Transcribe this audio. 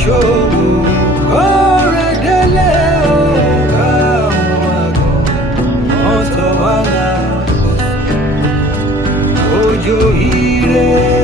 ṣòwò kọ́rẹ́ délé o káwọn àgàn wọ́n sọ wá là òjò ire.